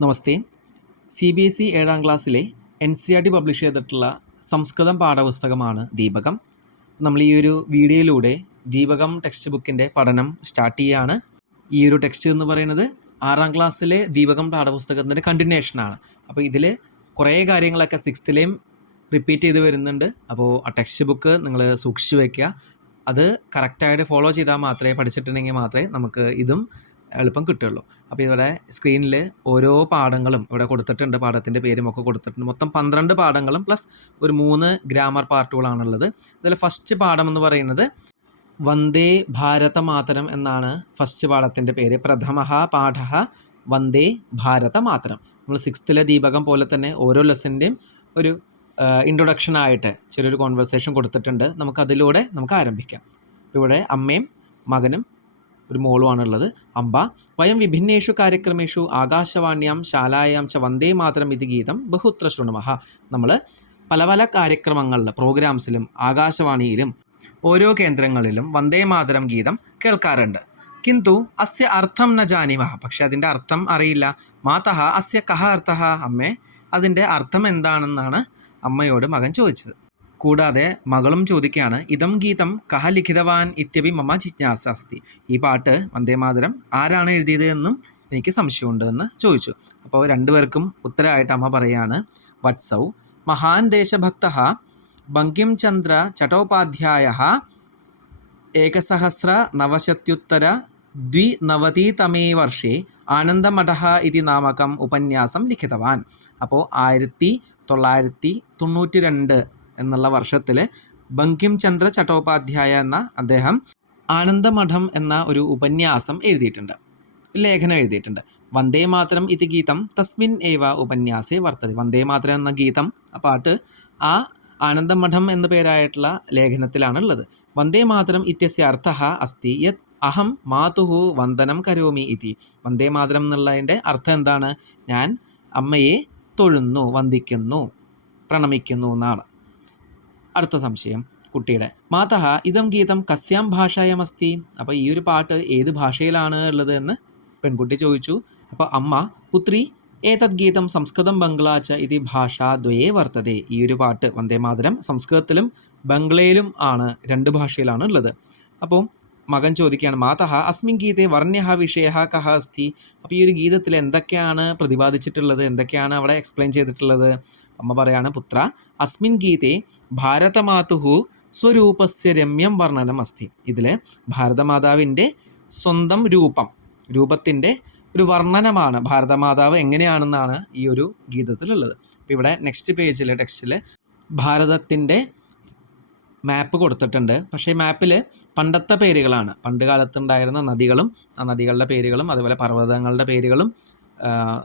നമസ്തേ. CBSE 7ാം ക്ലാസ്സിലെ NCERT publish ചെയ്തിട്ടുള്ള സംസ്കൃതം പാഠപുസ്തകമാണ് ദീപകം. നമ്മൾ ഈ ഒരു വീഡിയോയിലൂടെ ദീപകം ടെക്സ്റ്റ് ബുക്കിൻ്റെ പഠനം സ്റ്റാർട്ട് ചെയ്യുകയാണ്. ഈ ഒരു ടെക്സ്റ്റ് എന്ന് പറയുന്നത് 6ാം ക്ലാസ്സിലെ ദീപകം പാഠപുസ്തകത്തിൻ്റെ കണ്ടിന്യൂഷനാണ്. അപ്പോൾ ഇതിൽ കുറേ കാര്യങ്ങളൊക്കെ 6th റിപ്പീറ്റ് ചെയ്ത് വരുന്നുണ്ട്. അപ്പോൾ ആ ടെക്സ്റ്റ് ബുക്ക് നിങ്ങൾ സൂക്ഷിച്ചു വയ്ക്കുക. അത് കറക്റ്റായിട്ട് ഫോളോ ചെയ്താൽ മാത്രമേ, പഠിച്ചിട്ടുണ്ടെങ്കിൽ മാത്രമേ നമുക്ക് ഇതും എളുപ്പം കിട്ടുള്ളൂ. അപ്പോൾ ഇവിടെ സ്ക്രീനിൽ ഓരോ പാഠങ്ങളും ഇവിടെ കൊടുത്തിട്ടുണ്ട്, പാഠത്തിൻ്റെ പേരും ഒക്കെ കൊടുത്തിട്ടുണ്ട്. മൊത്തം 12 പാഠങ്ങളും പ്ലസ് ഒരു 3 ഗ്രാമർ പാർട്ടുകളാണുള്ളത്. ഇതിൽ ഫസ്റ്റ് പാഠം എന്ന് പറയുന്നത് വന്ദേ ഭാരത മാതരം എന്നാണ് ഫസ്റ്റ് പാഠത്തിൻ്റെ പേര്. പ്രഥമഃ പാഠഃ വന്ദേ ഭാരത മാതരം. നമ്മൾ 6th ദീപകം പോലെ തന്നെ ഓരോ ലെസൻ്റെയും ഒരു ഇൻട്രൊഡക്ഷനായിട്ട് ചെറിയൊരു കോൺവെർസേഷൻ കൊടുത്തിട്ടുണ്ട്. നമുക്കതിലൂടെ ആരംഭിക്കാം. ഇവിടെ അമ്മയും മകനും ഒരു മോളുമാണുള്ളത്. അമ്പ വയം വിഭിന്നേഷു കാര്യക്രമേഷു ആകാശവാണ്യാം ശാലായാം ച വന്ദേ മാതരം ഇതി ഗീതം ബഹുത്ര ശൃണുമഃ. നമ്മൾ പല പല കാര്യക്രമങ്ങളിലും പ്രോഗ്രാംസിലും ആകാശവാണിയിലും ഓരോ കേന്ദ്രങ്ങളിലും വന്ദേ മാതരം ഗീതം കേൾക്കാറുണ്ട്. കിന്തു അസ്യ അർത്ഥം ന ജാനിമഃ. പക്ഷെ അതിൻ്റെ അർത്ഥം അറിയില്ല. മാതഃ അസ്യ കഃ അർത്ഥഃ. അമ്മേ, അതിൻ്റെ അർത്ഥം എന്താണെന്നാണ് അമ്മയോട് മകൻ ചോദിച്ചത്. കൂടാതെ മകളും ചോദിക്കുകയാണ്, ഇതം ഗീതം കഹ ലിഖിതവാൻ ഇത്യപി മമ ജിജ്ഞാസ അസ്തി. ഈ പാട്ട് വന്ദേമാതരം ആരാണ് എഴുതിയത് എന്നും എനിക്ക് സംശയമുണ്ട് എന്ന് ചോദിച്ചു. അപ്പോൾ രണ്ടുപേർക്കും ഉത്തരമായിട്ട് അമ്മ പറയുകയാണ്, വത്സൗ മഹാൻ ദേശഭക്തഃ ബങ്കിം ചന്ദ്ര ചട്ടോപാധ്യായഃ 1990 വർഷേ ആനന്ദമഠഃ ഇതി നാമകം ഉപന്യാസം ലിഖിതവാൻ. അപ്പോൾ 1992 എന്നുള്ള വർഷത്തിൽ ബങ്കിം ചന്ദ്ര ചട്ടോപാധ്യായ എന്ന അദ്ദേഹം ആനന്ദമഠം എന്ന ഒരു ഉപന്യാസം എഴുതിയിട്ടുണ്ട്, ലേഖനം എഴുതിയിട്ടുണ്ട്. വന്ദേ മാതരം ഇതി ഗീതം തസ്മിൻ ഏവ ഉപന്യാസേ വർത്തതി. വന്ദേ മാതരം എന്ന ഗീതം, ആ പാട്ട് ആ ആനന്ദമഠം എന്ന പേരായിട്ടുള്ള ലേഖനത്തിലാണ് ഉള്ളത്. വന്ദേ മാതരം ഇത്യസ്യ അർത്ഥഃ അസ്തി യത് അഹം മാതുഃ വന്ദനം കരോമി ഇതി. വന്ദേ മാതരം എന്നുള്ളതിൻ്റെ അർത്ഥം എന്താണ്? ഞാൻ അമ്മയെ തൊഴുന്നു, വന്ദിക്കുന്നു, പ്രണമിക്കുന്നു എന്നാണ്. അടുത്ത സംശയം കുട്ടിയുടെ, മാതഃ ഇതം ഗീതം കസ്യാം ഭാഷായാം അസ്തി. അപ്പോൾ ഈ ഒരു പാട്ട് ഏത് ഭാഷയിലാണ് ഉള്ളത് എന്ന് പെൺകുട്ടി ചോദിച്ചു. അപ്പോൾ അമ്മ, പുത്രി ഏതത് ഗീതം സംസ്കൃതം ബംഗ്ലാ ച ഇതി ഭാഷാദ്വയേ വർത്തതേ. ഈ ഒരു പാട്ട് വന്ദേമാതരം സംസ്കൃതത്തിലും ബംഗ്ലയിലും ആണ്, 2 ഭാഷയിലാണ് ഉള്ളത്. അപ്പോൾ മകൻ ചോദിക്കുകയാണ്, മാതഃ അസ്മിൻ ഗീതേ വർണ്യഃ വിഷയഃ കഃ അസ്തി. അപ്പോൾ ഈ ഒരു ഗീതത്തിൽ എന്തൊക്കെയാണ് പ്രതിപാദിച്ചിട്ടുള്ളത്, എന്തൊക്കെയാണ് അവിടെ എക്സ്പ്ലെയിൻ ചെയ്തിട്ടുള്ളത്? അമ്മ പറയാണ്, പുത്ര അസ്മിൻ ഗീതേ ഭാരതമാതുഃ സ്വരൂപസ്യ രമ്യം വർണ്ണനം അസ്തി. ഇതിൽ ഭാരതമാതാവിൻ്റെ സ്വന്തം രൂപത്തിൻ്റെ ഒരു വർണ്ണനമാണ്, ഭാരതമാതാവ് എങ്ങനെയാണെന്നാണ് ഈ ഒരു ഗീതത്തിലുള്ളത്. അപ്പോൾ ഇവിടെ നെക്സ്റ്റ് പേജിൽ ടെക്സ്റ്റിൽ ഭാരതത്തിൻ്റെ മാപ്പ് കൊടുത്തിട്ടുണ്ട്. പക്ഷേ മാപ്പിൽ പണ്ടത്തെ പേരുകളാണ്, പണ്ട് കാലത്തുണ്ടായിരുന്ന നദികളും ആ നദികളുടെ പേരുകളും അതുപോലെ പർവ്വതങ്ങളുടെ പേരുകളും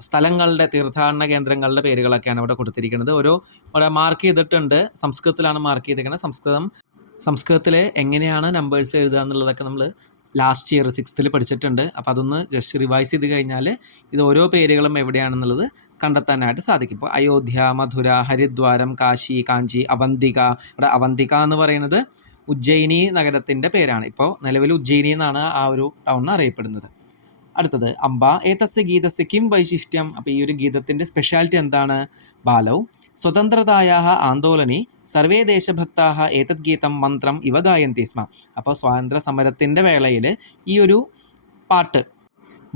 സ്ഥലങ്ങളുടെ തീർത്ഥാടന കേന്ദ്രങ്ങളുടെ പേരുകളൊക്കെയാണ് ഇവിടെ കൊടുത്തിരിക്കുന്നത്. ഇവിടെ മാർക്ക് ചെയ്തിട്ടുണ്ട്, സംസ്കൃതത്തിലാണ് മാർക്ക് ചെയ്തിരിക്കുന്നത്. സംസ്കൃതത്തിൽ എങ്ങനെയാണ് നമ്പേഴ്സ് എഴുതുക എന്നുള്ളതൊക്കെ നമ്മൾ ലാസ്റ്റ് ഇയർ 6th പഠിച്ചിട്ടുണ്ട്. അപ്പോൾ അതൊന്ന് ജസ്റ്റ് റിവൈസ് ചെയ്ത് കഴിഞ്ഞാൽ ഇത് ഓരോ പേരുകളും എവിടെയാണെന്നുള്ളത് കണ്ടെത്താനായിട്ട് സാധിക്കും. ഇപ്പോൾ അയോധ്യ, മധുര, ഹരിദ്വാരം, കാശി, കാഞ്ചി, അവന്തിക. ഇവിടെ അവന്തിക എന്ന് പറയുന്നത് ഉജ്ജയിനി നഗരത്തിൻ്റെ പേരാണ്. ഇപ്പോൾ നിലവിൽ ഉജ്ജയിനി എന്നാണ് ആ ഒരു ടൗൺ അറിയപ്പെടുന്നത്. അടുത്തത് അംബ ഏതസ്യ ഗീതസ്യ കിം വൈശിഷ്ട്യം. അപ്പോൾ ഈ ഒരു ഗീതത്തിൻ്റെ സ്പെഷ്യാലിറ്റി എന്താണ്? ബാലൗ സ്വതന്ത്രതായാः ആന്തോലനെ സർവേ ദേശഭക്താः ഏതത് ഗീതം മന്ത്രം ഇവ ഗായന്തി സ്മ. അപ്പോൾ സ്വാതന്ത്ര്യ സമരത്തിൻ്റെ വേളയിൽ ഈ ഒരു പാട്ട്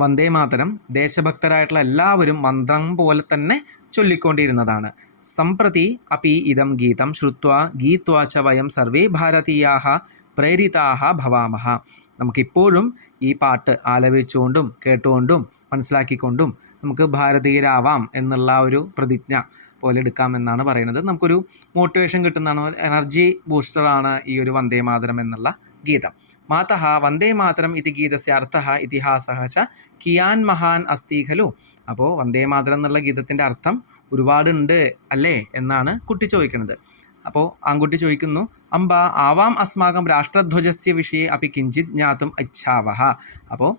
വന്ദേ മാതരം ദേശഭക്തരായിട്ടുള്ള എല്ലാവരും മന്ത്രം പോലെ തന്നെ ചൊല്ലിക്കൊണ്ടിരുന്നതാണ്. സംപ്രതി അപി ഇതം ഗീതം ശ്രുത്വാ ഗീത്വാ ച വയം സർവേ ഭാരതീയാः പ്രേരിതാः ഭവാമഹ. നമുക്കിപ്പോഴും ഈ പാട്ട് ആലപിച്ചുകൊണ്ടും കേട്ടുകൊണ്ടും മനസ്സിലാക്കിക്കൊണ്ടും നമുക്ക് ഭാരതീയരാവാം എന്നുള്ള ഒരു പ്രതിജ്ഞ പോലെ എടുക്കാമെന്നാണ് പറയുന്നത്. നമുക്കൊരു മോട്ടിവേഷൻ കിട്ടുന്നതാണ്, എനർജി ബൂസ്റ്ററാണ് ഈ ഒരു വന്ദേ മാതരം എന്നുള്ള ഗീതം. മാതഃ വന്ദേ മാതരം ഇതി ഗീതസ്യ അർത്ഥഃ ഇതിഹാസഃ ച കിയാൻ മഹാൻ അസ്തി ഖലു. അപ്പോൾ വന്ദേ മാതരം എന്നുള്ള ഗീതത്തിൻ്റെ അർത്ഥം ഒരുപാടുണ്ട് അല്ലേ എന്നാണ് കുട്ടി ചോദിക്കുന്നത്. അപ്പോൾ ആൺകുട്ടി ചോദിക്കുന്നു, അംബ ആവാം അസ്മാകം രാഷ്ട്രധ്വജസ്യ വിഷയെ അപ്പി കിഞ്ചിത് ജ്ഞാതും ഇച്ഛാവഹ. അപ്പോൾ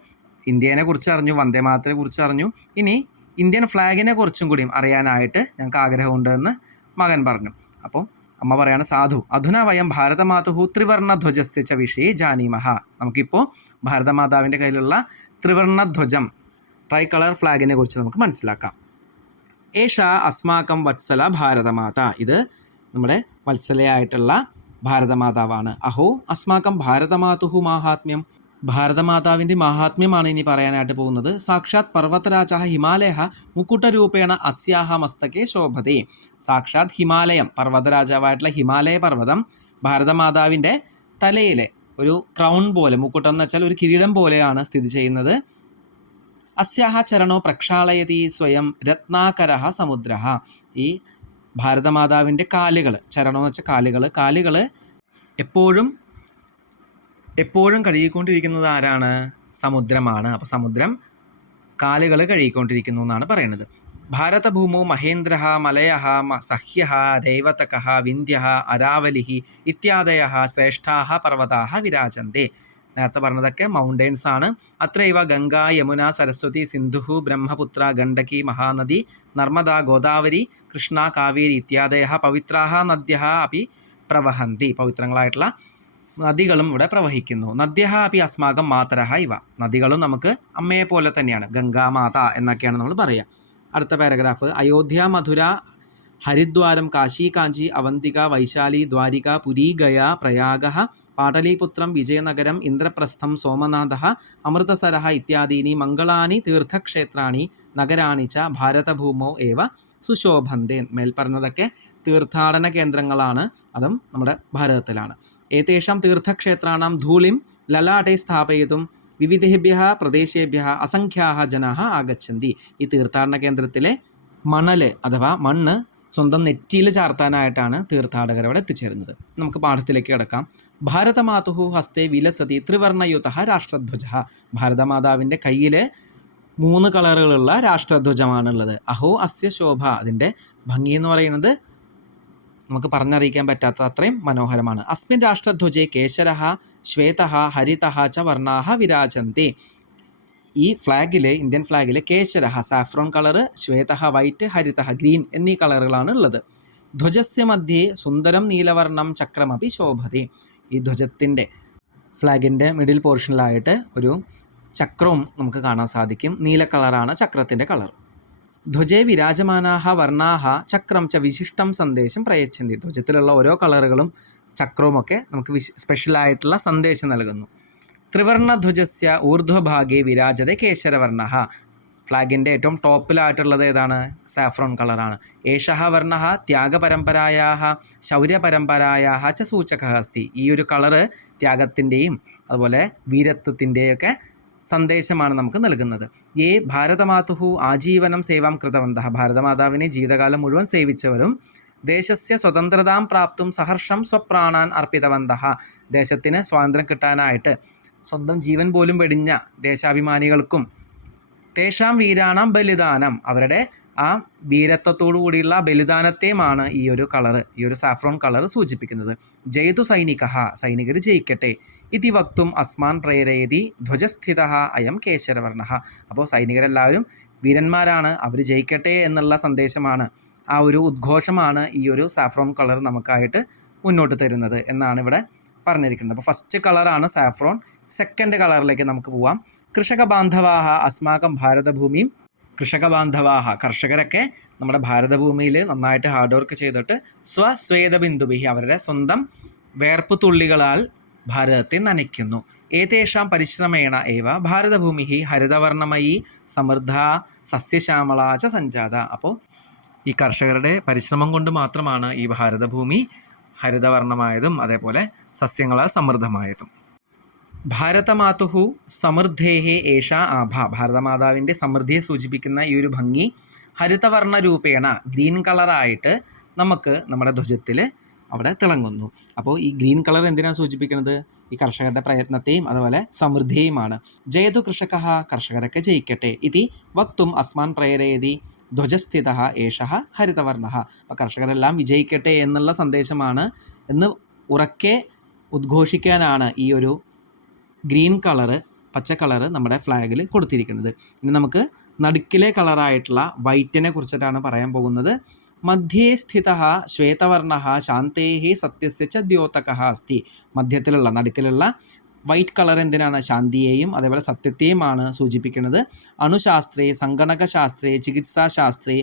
ഇന്ത്യനെ കുറിച്ച് അറിഞ്ഞു, വന്ദേ മാതരത്തെ കുറിച്ച് അറിഞ്ഞു, ഇനി ഇന്ത്യൻ ഫ്ലാഗിനെ കുറിച്ചും കൂടിയും അറിയാനായിട്ട് ഞങ്ങൾക്ക് ആഗ്രഹമുണ്ടെന്ന് മകൻ പറഞ്ഞു. അപ്പോൾ അമ്മ പറയാണ്, സാധു അധുന വയം ഭാരതമാതുഃ ത്രിവർണ്ണധ്വജസ്യ ച വിഷയെ ജാനീമഹ. നമുക്കിപ്പോൾ ഭാരതമാതാവിൻ്റെ കയ്യിലുള്ള ത്രിവർണ്ണധ്വജം, ട്രൈ കളർ ഫ്ലാഗിനെ കുറിച്ച് നമുക്ക് മനസ്സിലാക്കാം. ഏഷ അസ്മാകം വത്സല ഭാരതമാത. ഇത് നമ്മുടെ വത്സലയായിട്ടുള്ള ഭാരതമാതാവാണ്. അഹോ അസ്മാകം ഭാരതമാതുഹു മാഹാത്മ്യം. ഭാരതമാതാവിൻ്റെ മഹാത്മ്യമാണ് ഇനി പറയാനായിട്ട് പോകുന്നത്. സാക്ഷാത് പർവ്വതരാജ ഹിമാലയ മുക്കുട്ടരൂപേണ അസ്യാഹ മസ്തകെ ശോഭതേ. സാക്ഷാത് ഹിമാലയം, പർവ്വതരാജാവായിട്ടുള്ള ഹിമാലയ പർവ്വതം ഭാരതമാതാവിൻ്റെ തലയിലെ ഒരു ക്രൗൺ പോലെ, മുക്കുട്ടം എന്ന് വെച്ചാൽ ഒരു കിരീടം പോലെയാണ് സ്ഥിതി ചെയ്യുന്നത്. അസ്യാഹ ചരണോ പ്രക്ഷാളയതി സ്വയം രത്നാകരഃ സമുദ്രഃ. ഈ ഭാരതമാതാവിൻ്റെ കാലുകൾ, ചരണം എന്ന് വെച്ചാൽ കാലുകൾ എപ്പോഴും കഴുകിക്കൊണ്ടിരിക്കുന്നത് ആരാണ്? സമുദ്രമാണ്. അപ്പോൾ സമുദ്രം കാലുകൾ കഴുകിക്കൊണ്ടിരിക്കുന്നു എന്നാണ് പറയുന്നത്. ഭാരതഭൂമോ മഹേന്ദ്ര മലയ സഹ്യ രൈവതക വിന്ധ്യ അരാവലി ഇത്യാദയ ശ്രേഷ്ഠാ പർവ്വതാ വിരാജന്തെ. നേരത്തെ പറഞ്ഞതൊക്കെ മൗണ്ടെയ്ൻസ് ആണ്. അത്രൈവ ഗംഗ യമുന സരസ്വതി സിന്ധു ബ്രഹ്മപുത്ര ഗണ്ഡകി മഹാനദി നർമ്മദ ഗോദാവരി കൃഷ്ണ കാവേരി ഇത്യാദയ പവിത്രാ നദ്യ അപ്പി പ്രവഹന്തി. പവിത്രങ്ങളായിട്ടുള്ള നദികളും ഇവിടെ പ്രവഹിക്കുന്നു. നദ്യ അപ്പി അസ്മാകം മാതരഃ ഇവ. നദികളും നമുക്ക് അമ്മയെ പോലെ തന്നെയാണ്, ഗംഗാമാത എന്നൊക്കെയാണ് നമ്മൾ പറയുക. അടുത്ത പാരഗ്രാഫ്. അയോധ്യ മധുര ഹരിദ്വാരം കാശി കാഞ്ചി അവന്തിക വൈശാലി ദ്വാരിക പുരി ഗയ പ്രയാഗ പാടലീപുത്രം വിജയനഗരം ഇന്ദ്രപ്രസ്ഥം സോമനാഥ അമൃതസര ഇത്യാദീനി മംഗളാനി തീർത്ഥക്ഷേത്രാണി നഗരാണി ച ഭാരതഭൂമോ ഏവ സുശോഭന്തേ. മേൽപ്പറഞ്ഞതൊക്കെ തീർത്ഥാടന കേന്ദ്രങ്ങളാണ്, അതും നമ്മുടെ ഭാരതത്തിലാണ്. ഏതേഷാം തീർത്ഥക്ഷേത്രാണാം ധൂളിം ലലാട്ടെ സ്ഥാപയിതും വിവിധേഭ്യഃ പ്രദേശേഭ്യഃ അസംഖ്യാഃ ജനാഃ ആഗച്ഛന്തി. ഈ തീർത്ഥാടന കേന്ദ്രത്തിലെ മണൽ അഥവാ മണ്ണ് സ്വന്തം നെറ്റിയിൽ ചാർത്താനായിട്ടാണ് തീർത്ഥാടകർ അവിടെ എത്തിച്ചേരുന്നത്. നമുക്ക് പാഠത്തിലേക്ക് കിടക്കാം. ഭാരതമാതുഹു ഹസ്തേ വിലസതി ത്രിവർണയുതഃ രാഷ്ട്രധ്വജഃ. ഭാരതമാതാവിൻ്റെ കയ്യിൽ 3 കളറുകളുള്ള രാഷ്ട്രധ്വജമാണുള്ളത്. അഹോ അസ്യ ശോഭ. അതിൻ്റെ ഭംഗി എന്ന് പറയുന്നത് നമുക്ക് പറഞ്ഞറിയിക്കാൻ പറ്റാത്ത അത്രയും മനോഹരമാണ്. അസ്മിൻ രാഷ്ട്രധ്വജേ കേശരഃ ശ്വേതഃ ഹരിതഃ ച വർണ്ണാഃ വിരാജന്തി. ഈ ഫ്ലാഗിൽ, ഇന്ത്യൻ ഫ്ലാഗിൽ കേശരഃ സാഫ്രോൺ കളറ്, ശ്വേതഃ വൈറ്റ്, ഹരിതഃ ഗ്രീൻ എന്നീ കളറുകളാണ് ഉള്ളത്. ധ്വജസ്യ മധ്യേ സുന്ദരം നീലവർണ്ണം ചക്രമപി ശോഭതി. ഈ ധ്വജത്തിൻ്റെ ഫ്ലാഗിൻ്റെ മിഡിൽ പോർഷനിലായിട്ട് ഒരു ചക്രവും നമുക്ക് കാണാൻ സാധിക്കും. നീല കളറാണ് ചക്രത്തിൻ്റെ കളർ. ധ്വജേ വിരാജമാനാഹ വർണ്ണാഹ ചക്രം ച വിശിഷ്ടം സന്ദേശം പ്രയച്ഛന്തി. ധ്വജത്തിലുള്ള ഓരോ കളറുകളും ചക്രവുമൊക്കെ നമുക്ക് സ്പെഷ്യലായിട്ടുള്ള സന്ദേശം നൽകുന്നു. ത്രിവർണധ്വജസ്യ ഊർധ്വഭാഗേ വിരാജത കേശരവർണ്ണ. ഫ്ലാഗിൻ്റെ ഏറ്റവും ടോപ്പിലായിട്ടുള്ളത് ഏതാണ്? സാഫ്രോൺ കളറാണ്. ഏഷഃ വർണ്ണഃ ത്യാഗപരമ്പരായാः ശൗര്യപരമ്പരായാः ച സൂചകഃ അസ്തി. ഈ ഒരു കളറ് ത്യാഗത്തിൻ്റെയും അതുപോലെ വീരത്വത്തിൻ്റെയൊക്കെ സന്ദേശമാണ് നമുക്ക് നൽകുന്നത്. യേ ഭാരതമാതുഹു ആജീവനം സേവാം കൃതവന്തഃ. ഭാരതമാതാവിനെ ജീവിതകാലം മുഴുവൻ സേവിച്ചവരും ദേശസ്യ സ്വതന്ത്രതാം പ്രാപ്തും സഹർഷം സ്വപ്രാണാൻ അർപ്പിതവന്തഃ. ദേശത്തിന് സ്വാതന്ത്ര്യം കിട്ടാനായിട്ട് സ്വന്തം ജീവൻ പോലും വെടിഞ്ഞ ദേശാഭിമാനികൾക്കും തേഷാം വീരാണാം ബലിദാനം, അവരുടെ ആ വീരത്വത്തോടു കൂടിയുള്ള ബലിദാനത്തെയുമാണ് ഈ ഒരു കളറ്, ഈ ഒരു സാഫ്രോൺ കളർ സൂചിപ്പിക്കുന്നത്. ജയതു സൈനികഃ. സൈനികർ ജയിക്കട്ടെ. ഇതി വക്തും അസ്മാൻ പ്രേരയതി ധ്വജസ്ഥിതഃ അയം കേശരവർണ്ണഃ. അപ്പോൾ സൈനികരെല്ലാവരും വീരന്മാരാണ്, അവർ ജയിക്കട്ടെ എന്നുള്ള സന്ദേശമാണ്, ആ ഒരു ഉദ്ഘോഷമാണ് ഈ ഒരു സാഫ്രോൺ കളർ നമുക്കായിട്ട് മുന്നോട്ട് തരുന്നത് എന്നാണ് ഇവിടെ പറഞ്ഞിരിക്കുന്നത്. അപ്പോൾ ഫസ്റ്റ് കളറാണ് സാഫ്രോൺ. സെക്കൻഡ് കളറിലേക്ക് നമുക്ക് പോവാം. കൃഷക ബാന്ധവാഹ അസ്മാകം ഭാരതഭൂമിയും. കൃഷക ബാന്ധവാഹ, കർഷകരൊക്കെ നമ്മുടെ ഭാരതഭൂമിയിൽ നന്നായിട്ട് ഹാർഡ് വർക്ക് ചെയ്തിട്ട് സ്വസ്വേദബിന്ദുഭി, അവരുടെ സ്വന്തം വേർപ്പ് തുള്ളികളാൽ ഭാരതത്തെ നനയ്ക്കുന്നു. ഏതേഷാം പരിശ്രമേണ ഏവ ഭാരതഭൂമി ഹരിതവർണ്ണമയി സമൃദ്ധ സസ്യശ്യാമള ച സഞ്ജാത. അപ്പോൾ ഈ കർഷകരുടെ പരിശ്രമം കൊണ്ട് മാത്രമാണ് ഈ ഭാരതഭൂമി ഹരിതവർണ്ണമായതും അതേപോലെ സസ്യങ്ങളാൽ സമൃദ്ധമായതും. ഭാരതമാതുഹു സമൃദ്ധേഹേ ഏഷ ആഭ. ഭാരതമാതാവിൻ്റെ സമൃദ്ധിയെ സൂചിപ്പിക്കുന്ന ഈ ഒരു ഭംഗി ഹരിതവർണ്ണ രൂപേണ ഗ്രീൻ കളറായിട്ട് നമുക്ക് നമ്മുടെ ധ്വജത്തിൽ അവിടെ തിളങ്ങുന്നു. അപ്പോൾ ഈ ഗ്രീൻ കളർ എന്തിനാണ് സൂചിപ്പിക്കുന്നത്? ഈ കർഷകരുടെ പ്രയത്നത്തെയും അതുപോലെ സമൃദ്ധിയുമാണ്. ജയതു കൃഷകഃ, കർഷകരൊക്കെ ജയിക്കട്ടെ. ഇതി വക്തും അസ്മാൻ പ്രേരയതി ധ്വജസ്ഥിതഃ ഏഷഃ ഹരിതവർണ്ണഃ. അപ്പോൾ കർഷകരെല്ലാം വിജയിക്കട്ടെ എന്നുള്ള സന്ദേശമാണ് എന്ന് ഉറക്കെ ഉദ്ഘോഷിക്കാനാണ് ഈ ഒരു ഗ്രീൻ കളറ്, പച്ച കളറ് നമ്മുടെ ഫ്ലാഗിൽ കൊടുത്തിരിക്കുന്നത്. ഇനി നമുക്ക് നടുക്കിലെ കളറായിട്ടുള്ള വൈറ്റിനെ കുറിച്ചിട്ടാണ് പറയാൻ പോകുന്നത്. മധ്യേ സ്ഥിതഃ ശ്വേതവർണ്ണഃ ശാന്തേഃ സത്യസ്യ ച ദ്യോതകഃ അസ്തി. മധ്യത്തിലുള്ള നടുക്കിലുള്ള വൈറ്റ് കളർ എന്തിനാണ്? ശാന്തിയെയും അതേപോലെ സത്യത്തെയുമാണ് സൂചിപ്പിക്കുന്നത്. അണുശാസ്ത്രേ, സംഗണകശാസ്ത്രേ, ചികിത്സാശാസ്ത്രേ,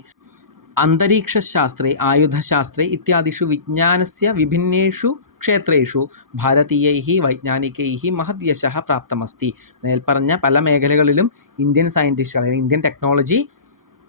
അന്തരീക്ഷശാസ്ത്രേ ആയുധശാസ്ത്രേ ഇത്യാദിഷു വിജ്ഞാനസ്യ വിഭിന്നേഷു ക്ഷേത്രേഷു ഭാരതീയൈः വൈജ്ഞാനികൈः മഹത് യശഃ പ്രാപ്തമസ്തി. മേൽപ്പറഞ്ഞ പല മേഖലകളിലും ഇന്ത്യൻ സയൻറ്റിസ്റ്റുകൾ അല്ലെങ്കിൽ ഇന്ത്യൻ ടെക്നോളജി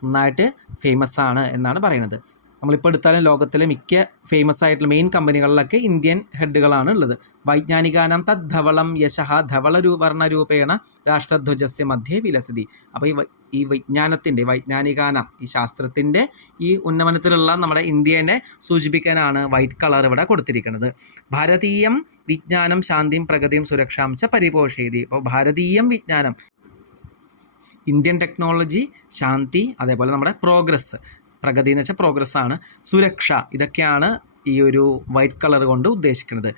നന്നായിട്ട് ഫേമസ് ആണ് എന്നാണ് പറയുന്നത്. നമ്മളിപ്പോൾ എടുത്താലും ലോകത്തിലെ മിക്ക ഫേമസ് ആയിട്ടുള്ള മെയിൻ കമ്പനികളിലൊക്കെ ഇന്ത്യൻ ഹെഡുകളാണ് ഉള്ളത്. വൈജ്ഞാനികാനാം തദ് ധവളം യശഃ ധവളവർണ്ണരൂപേണ രാഷ്ട്രധ്വജസ്യ മധ്യേ വിലസതി. അപ്പോൾ ഈ വിജ്ഞാനത്തിൻ്റെ വൈജ്ഞാനികാനാം ഈ ശാസ്ത്രത്തിൻ്റെ ഈ ഉന്നമനത്തിലുള്ള നമ്മുടെ ഇന്ത്യനെ സൂചിപ്പിക്കാനാണ് വൈറ്റ് കളർ ഇവിടെ കൊടുത്തിരിക്കുന്നത്. ഭാരതീയം വിജ്ഞാനം ശാന്തിയും പ്രഗതിയും സുരക്ഷാം ച പരിപോഷയതി. അപ്പോൾ ഭാരതീയം വിജ്ഞാനം ഇന്ത്യൻ ടെക്നോളജി, ശാന്തി, അതേപോലെ നമ്മുടെ പ്രോഗ്രസ്, പ്രഗതി എന്ന് വെച്ചാൽ പ്രോഗ്രസ് ആണ്, സുരക്ഷ, ഇതൊക്കെയാണ് ഈ ഒരു വൈറ്റ് കളർ കൊണ്ട് ഉദ്ദേശിക്കുന്നത്.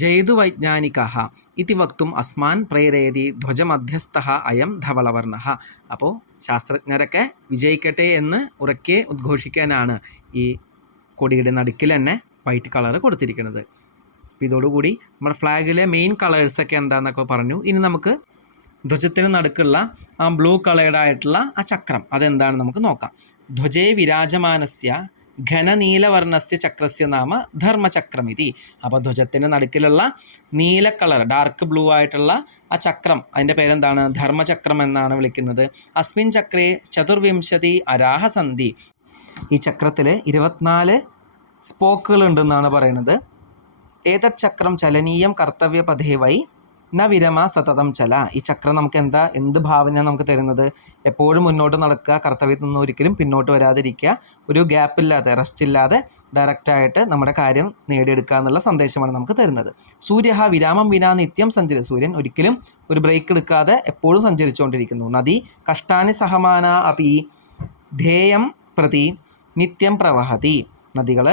ജയതു വൈജ്ഞാനികഃ ഇതി വക്തും അസ്മാൻ പ്രേരയതി ധ്വജമധ്യസ്ഥഃ അയം ധവളവർണ്ണഃ. അപ്പോൾ ശാസ്ത്രജ്ഞരൊക്കെ വിജയിക്കട്ടെ എന്ന് ഉറക്കെ ഉദ്ഘോഷിക്കാനാണ് ഈ കൊടിയുടെ നടുക്കിൽ തന്നെ വൈറ്റ് കളർ കൊടുത്തിരിക്കുന്നത്. അപ്പോൾ ഇതോടുകൂടി നമ്മുടെ ഫ്ലാഗിലെ മെയിൻ കളേഴ്സൊക്കെ എന്താണെന്നൊക്കെ പറഞ്ഞു. ഇനി നമുക്ക് ധ്വജത്തിന് നടുക്കുള്ള ആ ബ്ലൂ കളേർഡ് ആയിട്ടുള്ള ആ ചക്രം അതെന്താണ് നമുക്ക് നോക്കാം. ധ്വജേ വിരാജമാനസ്യ ഘനനീലവർണ്ണസ്യ ചക്രസ്യ നാമ ധർമ്മചക്രമിതി. അപ്പോൾ ധ്വജത്തിൻ്റെ നടുക്കിലുള്ള നീല കളർ ഡാർക്ക് ബ്ലൂ ആയിട്ടുള്ള ആ ചക്രം അതിൻ്റെ പേരെന്താണ്? ധർമ്മചക്രം എന്നാണ് വിളിക്കുന്നത്. അസ്മിൻ ചക്രേ 24 അരാഹ സന്ധി. ഈ ചക്രത്തിൽ 24 സ്പോക്കുകൾ ഉണ്ടെന്നാണ് പറയുന്നത്. ഏതത് ചക്രം ചലനീയം കർത്തവ്യപഥേ വൈ ന വിരമ സതതം ചല. ഈ ചക്രം നമുക്ക് എന്ത് ഭാവന നമുക്ക് തരുന്നത്? എപ്പോഴും മുന്നോട്ട് നടക്കുക, കർത്തവ്യത്തിൽ നിന്ന് ഒരിക്കലും പിന്നോട്ട് വരാതിരിക്കുക, ഒരു ഗ്യാപ്പില്ലാതെ റെസ്റ്റ് ഇല്ലാതെ ഡയറക്റ്റായിട്ട് നമ്മുടെ കാര്യം നേടിയെടുക്കുക എന്നുള്ള സന്ദേശമാണ് നമുക്ക് തരുന്നത്. സൂര്യ വിരാമം വിനാ നിത്യം സഞ്ചരി. സൂര്യൻ ഒരിക്കലും ഒരു ബ്രേക്ക് എടുക്കാതെ എപ്പോഴും സഞ്ചരിച്ചുകൊണ്ടിരിക്കുന്നു. നദി കഷ്ടാനി സഹമാന അപി ധ്യേയം പ്രതി നിത്യം പ്രവഹതി. നദികൾ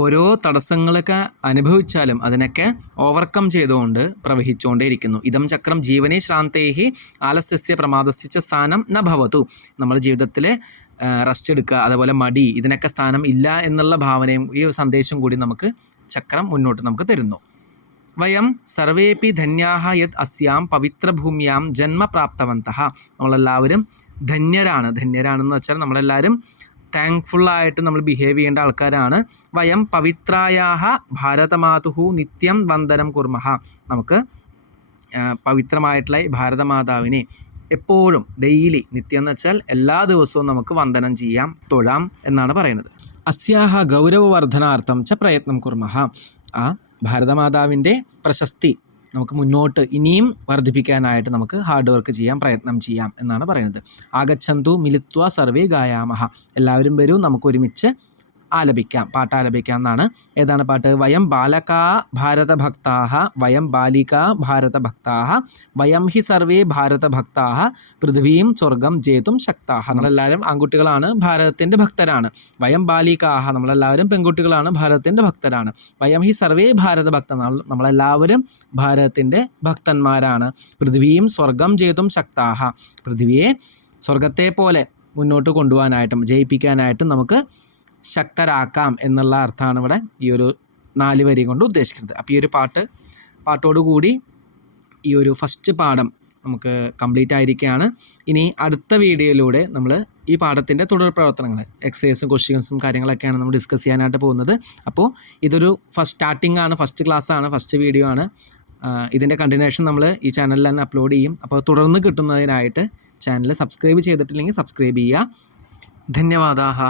ഓരോ തടസ്സങ്ങളൊക്കെ അനുഭവിച്ചാലും അതിനൊക്കെ ഓവർകം ചെയ്തുകൊണ്ട് പ്രവഹിച്ചുകൊണ്ടേയിരിക്കുന്നു. ഇതം ചക്രം ജീവനെ ശ്രാന്തേഹി ആലസ്യസ്യ പ്രമാദസ്യ സ്ഥാനം ന ഭവതു. നമ്മുടെ ജീവിതത്തിൽ റെസ്റ്റ് എടുക്കുക, അതേപോലെ മടി, ഇതിനൊക്കെ സ്ഥാനം ഇല്ല എന്നുള്ള ഭാവനയും ഈ സന്ദേശം കൂടി നമുക്ക് ചക്രം മുന്നോട്ട് നമുക്ക് തരുന്നു. വയം സർവേപി ധന്യാഹ യത് അസ്യാം പവിത്രഭൂമ്യാം ജന്മ പ്രാപ്തവന്തഃ. നമ്മളെല്ലാവരും ധന്യരാണെന്ന് വെച്ചാൽ നമ്മളെല്ലാവരും താങ്ക്ഫുള്ളായിട്ട് നമ്മൾ ബിഹേവ് ചെയ്യേണ്ട ആൾക്കാരാണ്. വയം പവിത്രായാഹ ഭാരതമാതുഹു നിത്യം വന്ദനം കുർമഹ. നമുക്ക് പവിത്രമായിട്ടുള്ള ഭാരതമാതാവിനെ എപ്പോഴും ഡെയിലി, നിത്യം എന്ന് വെച്ചാൽ എല്ലാ ദിവസവും നമുക്ക് വന്ദനം ചെയ്യാം, തൊഴാം എന്നാണ് പറയുന്നത്. അസ്യാഹ ഗൗരവവർദ്ധനാർത്ഥം ച പ്രയത്നം കുർമഹ. ആ ഭാരതമാതാവിൻ്റെ പ്രശസ്തി നമുക്ക് മുന്നോട്ട് ഇനിയും വർദ്ധിപ്പിക്കാനായിട്ട് നമുക്ക് ഹാർഡ് വർക്ക് ചെയ്യാം, പ്രയത്നം ചെയ്യാം എന്നാണ് പറയുന്നത്. ആഗച്ഛന്തു മിലിത്വ സർവേ ഗായാമഹ. എല്ലാവരും വരൂ, നമുക്ക് ഒരുമിച്ച് ആലപിക്കാം, പാട്ട് ആലപിക്കാം എന്നാണ്. ഏതാണ് പാട്ട്? വയം ബാലകാ ഭാരതഭക്താഃ വയം ബാലികാ ഭാരതഭക്താഃ വയം ഹി സർവേ ഭാരതഭക്താഃ പൃഥ്വീം സ്വർഗം ജേതും ശക്താഃ. നമ്മളെല്ലാവരും ആൺകുട്ടികളാണ്, ഭാരതത്തിൻ്റെ ഭക്തരാണ്. വയം ബാലികാഃ, നമ്മളെല്ലാവരും പെൺകുട്ടികളാണ്, ഭാരതത്തിൻ്റെ ഭക്തരാണ്. വയം ഹി സർവേ ഭാരതഭക്ത, നമ്മളെല്ലാവരും ഭാരതത്തിൻ്റെ ഭക്തന്മാരാണ്. പൃഥ്വീം സ്വർഗം ജേതും ശക്താഃ, പൃഥ്വിയെ സ്വർഗത്തെ പോലെ മുന്നോട്ട് കൊണ്ടുപോകാനായിട്ടും ജയിപ്പിക്കാനായിട്ടും നമുക്ക് ശക്തരാക്കാം എന്നുള്ള അർത്ഥമാണ് ഇവിടെ ഈ ഒരു 4 വരി കൊണ്ട് ഉദ്ദേശിക്കുന്നത്. അപ്പോൾ ഈ ഒരു പാട്ടോടുകൂടി ഈ ഒരു ഫസ്റ്റ് പാഠം നമുക്ക് കംപ്ലീറ്റ് ആയിരിക്കുകയാണ്. ഇനി അടുത്ത വീഡിയോയിലൂടെ നമ്മൾ ഈ പാഠത്തിൻ്റെ തുടർ പ്രവർത്തനങ്ങൾ, എക്സസൈസും ക്വസ്റ്റ്യൻസും കാര്യങ്ങളൊക്കെയാണ് നമ്മൾ ഡിസ്കസ് ചെയ്യാനായിട്ട് പോകുന്നത്. അപ്പോൾ ഇതൊരു സ്റ്റാർട്ടിംഗ് ആണ്, ഫസ്റ്റ് ക്ലാസ് ആണ്, ഫസ്റ്റ് വീഡിയോ ആണ്. ഇതിൻ്റെ കണ്ടിന്യൂഷൻ നമ്മൾ ഈ ചാനലിൽ തന്നെ അപ്ലോഡ് ചെയ്യും. അപ്പോൾ തുടർന്ന് കിട്ടുന്നതിനായിട്ട് ചാനൽ സബ്സ്ക്രൈബ് ചെയ്തിട്ടില്ലെങ്കിൽ സബ്സ്ക്രൈബ് ചെയ്യുക. ധന്യവാദാഹ.